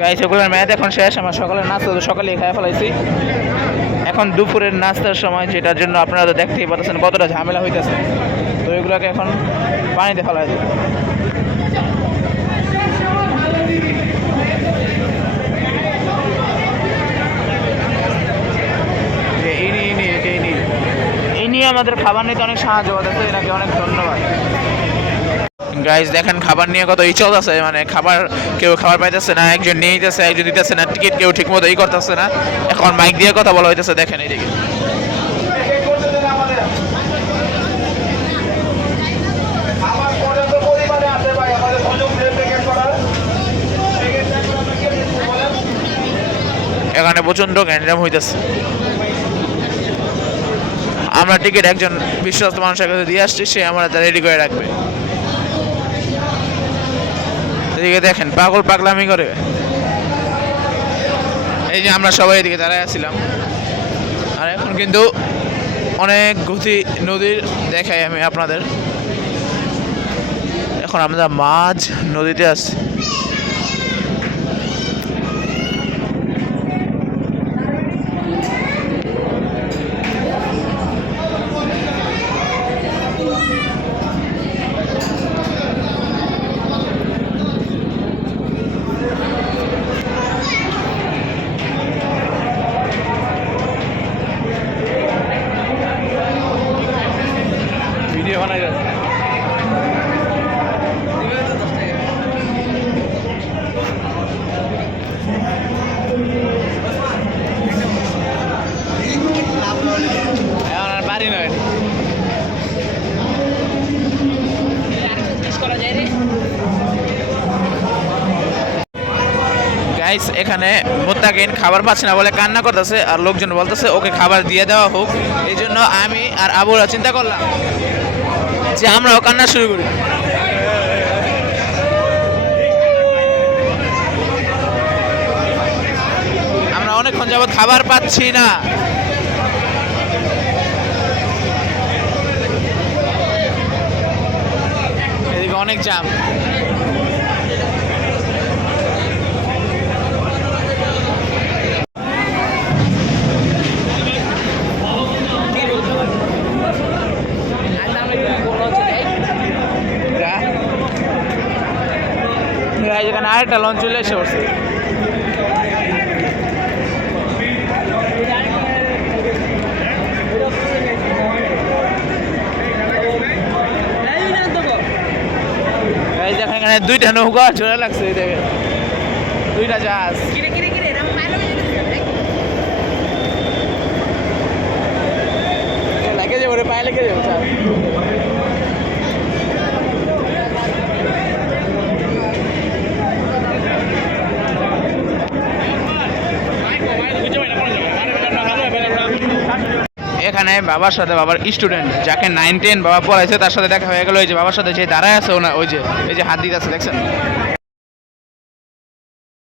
Guys ওগুলোর match এখন শেষ, আমার সকালের নাস্তা তো সকালেই খাই ফেলাইছি। এখন দুপুরের নাস্তার সময়, যেটার জন্য আপনারা তো দেখতেই পাচ্ছেন কতটা ঝামেলা হইতেছে। তো এগুলোকে এখন পানিতে ফেলাই দেয়। এই নিয়ে আমাদের খাবার নিতে অনেক সাহায্য করতেছে, এনাকে অনেক ধন্যবাদ। গাইজ দেখেন খাবার নিয়ে কত ইচল আছে, মানে খাবার কেউ খাবার পাইতেছে না, একজন নিয়ে যেতেছে একজন দিতেছে না, টিকিট কেউ ঠিক মতো করতেছে না। এখন মাইক দিয়ে কথা বলা হইতেছে, দেখেন এইদিকে। এখানে প্রচন্ড গ্যান্ডাম হইতেছে। আমরা টিকিট একজন বিশ্বস্ত মানুষের কাছে দিয়ে আসছি, সে আমরা রেডি করে রাখবে। এদিকে দেখেন পাগল পাগলামি করে। এই যে আমরা সবাই এদিকে দাঁড়ায় আছিলাম, আর এখন কিন্তু অনেক গতি নদীর দেখাই আমি আপনাদের। এখন আমরা মাঝ নদীতে আছি। ভিডিও বানাই যাচ্ছে। এখন আর বাড়ি নয়। গাইস এখানে মুত্তাকিন খাবার পাচ্ছে না বলে কান্না করতেছে, আর লোকজন বলতেছে ওকে খাবার দিয়ে দেওয়া হোক। এই জন্য আমি আর আবুরা চিন্তা করলাম যে আমরাও কান্না শুরু করি। আমরা অনেকক্ষণ যাবত খাবার পাচ্ছি না। এদিকে অনেক জ্যাম। এখানে আরেকটা লঞ্চ চলে এসে পড়ছে। এখানে দুইটা নৌকা চলে লাগছে, দেখেন দুইটা জাহাজ। লেগে যাবো রে, পায়ে লেগে যাবো। এখানে বাবার সাথে বাবার স্টুডেন্ট যাকে 9-10 বাবা পড়াইছে তার সাথে দেখা হয়ে গেল। ওই যে বাবার সাথে যে দাঁড়ায় আছে ওনা, ওই যে হাত দিতে আছে দেখছেন।